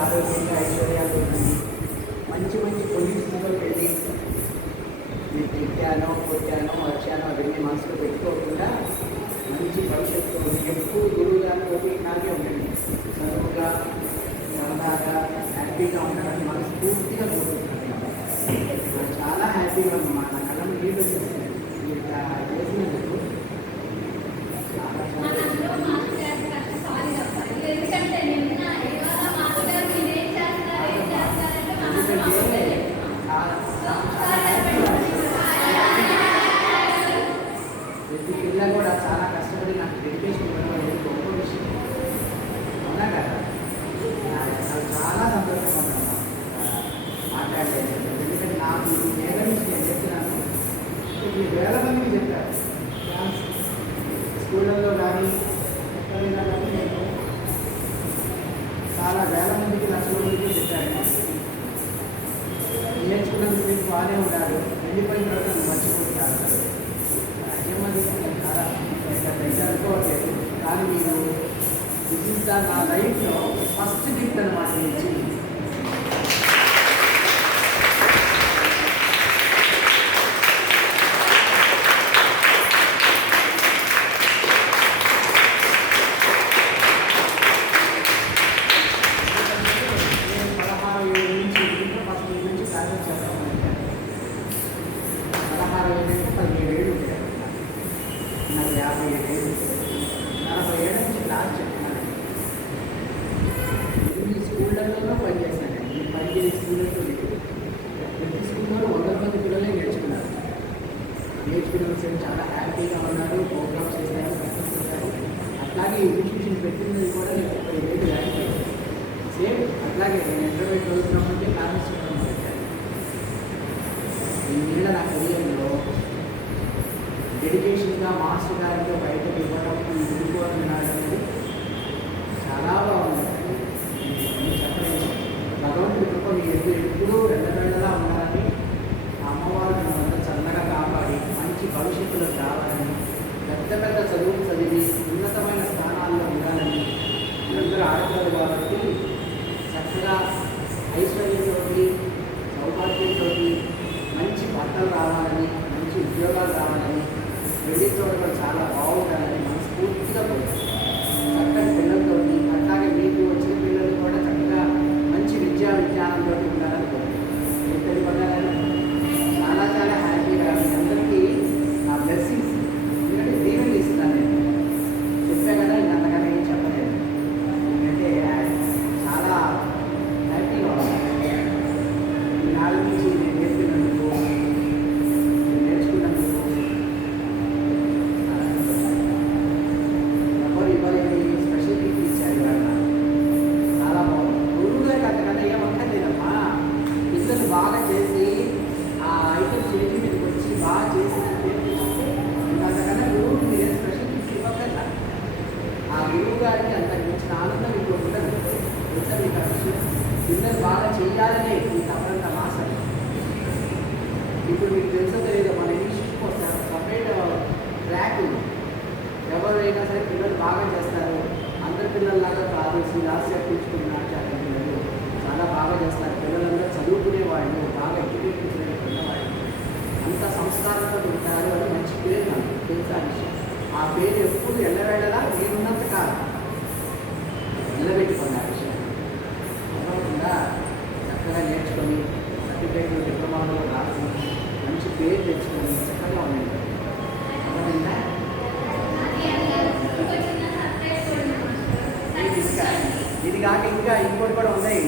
ఆరోగ్యంగా ఐశ్వర్యాలు మంచి మంచి పొజిషన్స్లోకి వెళ్ళి నేను తిట్టానో కొట్టానో వచ్చానో అవన్నీ మనసులో పెట్టుకోకుండా మంచి భవిష్యత్తు ఎప్పుడు గురువు గారితో ఇలాగే ఉండండి. చదువుగా సరదాగా హ్యాపీగా ఉండడానికి మనస్ఫూర్తిగా కోరుకుంటున్నాను. చాలా హ్యాపీగా ఉన్నమాట. నా కళ్ళ నీళ్ళు వచ్చేస్తున్నాయి మీరు చేసినందుకు. ప్రతి పిల్ల కూడా చాలా కష్టపడి నాకు డెడికేషన్ ఇవ్వడం అనేది గొప్ప విషయం. అవునా కదా? నాకు చాలా సంతోషంగా ఉన్నాను మాట్లాడలేదు. ఎందుకంటే నాకు ఈ వేల నుంచి నేను చెప్తున్నాను. ఈ వేల మందికి చెప్పారు స్కూళ్ళల్లో కానీ ఎక్కడైనా కానీ నేను చాలా వేల మందికి లక్షల మందికి చెప్పాను. నేర్చుకున్నందుకు మీకు బాగానే ఉండాలి, వెళ్ళిపోయిన తర్వాత మర్చిపోతారు. ఏమని చాలా అనుకోవట్లేదు. కానీ మీరు దిస్ ఇస్ ద నా లైఫ్లో ఫస్ట్ గిఫ్ట్ అనమాట ఇచ్చింది. నాకు 57 ఏళ్ళు, 40 ఏళ్ళ నుంచి క్లాస్ చెప్తున్నాను. ఈ స్కూళ్ళల్లో పనిచేశాను. ఈ పనిచేసే స్కూళ్ళతో లేదు. ప్రతి స్కూల్లో 100 మంది పిల్లలే నేర్చుకున్నారు. నేర్చుకున్న చాలా హ్యాపీగా ఉన్నారు. ప్రోగ్రామ్స్ చేశారు, సక్సెస్ చేశారు. అట్లాగే ఇన్స్టిట్యూషన్ పెట్టినది కూడా నేను 30 ఏళ్ళు కానీ సేమ్ అట్లాగే నేను ఇంటర్వ్యూ చదువుతున్నప్పటికీ క్లాసెస్ చెప్పడం పెట్టాను. ఈ నీళ్ళ నా కెరియర్లో డెడికేషన్గా మాస్టర్ గారితో బయటకు ఇవ్వడం ఇంకోవడం అనేది చాలా బాగుంది. చెప్పలేదు. భగవంతుడి కృప మీ ఎప్పుడూ వెళ్ళలా ఉండాలని, అమ్మవారు మిమ్మల్ని చల్లగా కాపాడి మంచి భవిష్యత్తులో రావాలని, పెద్ద పెద్ద చదువులు చదివి ఉన్నతమైన స్థానాల్లో ఉండాలని. మీరందరూ ఆడతారు కాబట్టి చక్కగా ఐశ్వర్యంతో సౌభాగ్యంతో మంచి బట్టలు రావాలని, మంచి ఉద్యోగాలు రావాలని, వెళ్ళి చూడడం చాలా బాగుండాలని మనస్ఫూర్తిగా చక్కటి పిల్లలతో అట్లాగే మీకు వచ్చిన పిల్లలు కూడా చక్కగా మంచి విజ్ఞానంతో ఉండాలని కోరుకుంటున్నాను. చాలా చాలా హ్యాపీగా మీ అందరికీ నా బ్లెస్సింగ్స్. ఎందుకంటే దీవెనలు ఇస్తున్నాను. నేను చెప్పే కదా ఇంతకన్నా ఏం చెప్పలేదు. ఎందుకంటే చాలా హ్యాపీగా ఉన్నాను. ఈ నాలుగు నుంచి నేను చెప్పినందుకు, నేర్చుకున్నందుకు స్పెషల్ గిఫ్ట్ ఇచ్చారు. చాలా బాగుంది. గురువు గారికి అంతకన్నా ఏమక్కర్లేదమ్మా. పిల్లలు బాగా చేసి ఆ ఐటమ్ చేతి మీదకి వచ్చి బాగా చేసినంటే అంతకన్నా గురువుకి మీరు స్పెషల్ గిఫ్ట్ ఇవ్వక్కర్లా. ఆ గురువు గారికి అంత మించిన ఆనందం ఇప్పుడు ఉండదు. ఉంటుంది ఇక్కడ విషయం. పిల్లలు బాగా చేయాలనే ఈ తప్పంత మాసం. ఇప్పుడు మీకు తెలుసో తెలియదు, మన ఇన్స్టిట్యూట్కి వస్తారు సపరేట్ ట్రాక్ ఉంది. ఎవరైనా సరే పిల్లలు బాగా చేస్తారు. అందరి పిల్లల్లాగా కాదు, శ్రీరాశి తీర్చుకున్న పిల్లలు చాలా బాగా చేస్తారు. పిల్లలందరూ చదువుకునే వాళ్ళు, బాగా ఎడ్యుకేషన్ ఉన్నవాళ్ళు, అంత సంస్కారంతో ఉంటారు అని మంచి పేరు నాకు తెలుసా విషయం. ఆ పేరు ఎప్పుడు ఎల్లవేళలా నేనున్నంత కాదు నిలబెట్టుకున్న విషయం. అవ్వకుండా చక్కగా నేర్చుకొని సర్టిఫికేట్లు డిప్లొమాలో రాసి మంచి పేరు తెచ్చుకొని చక్కగా ఉండండి. ఇది కాక ఇంకా ఇంకోటి కూడా ఉన్నాయి.